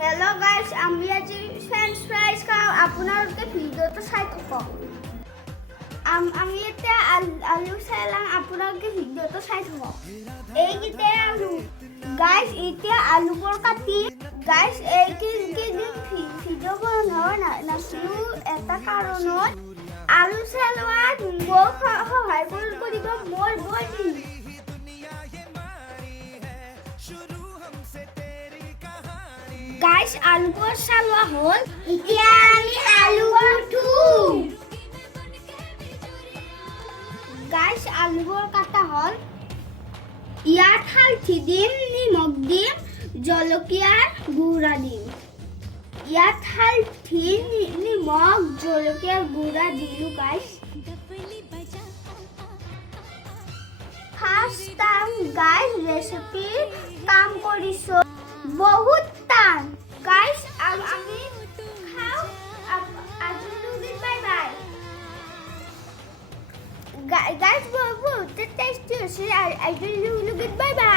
Hello' guys, আমি আজি French fries খাওঁ। আপোনালোকে ভিডিঅ'টো চাই থাকক। আমি এতিয়া আলু চালাম, আপোনালোকে ভিডিঅ'টো চাই থাকক। এইকেইটাই আলু গাইজ। এতিয়া আলুবোৰ কাটি গাইজ এইকেইদিন ভিডিঅ' বনোৱা নাছিলোঁ এটা কাৰণত। আলু চালোৱাত মোক সহায় কৰিব দিব মোৰ বডি। গাইজ আলুবোৰ চালোৱা হ'ল, এতিয়া আমি আলুবোৰ ধুম। গাইজ আলুবোৰ কাটা হ'ল। ইয়াত হালধি দিম, নিমখ দিম, জলকীয়াৰ গুড়া দিম। ইয়াত হালধি, নিমখ, জলকীয়াৰ গুড়া দিলোঁ guys. First time guys recipe কাম কৰিছোঁ, বহুত টান গাইজ। আমি খাওঁ। আজিলৈকে বাই বাই গাইজ। বহুত টেষ্টি হৈছে। আজিলৈকে বাই বাই।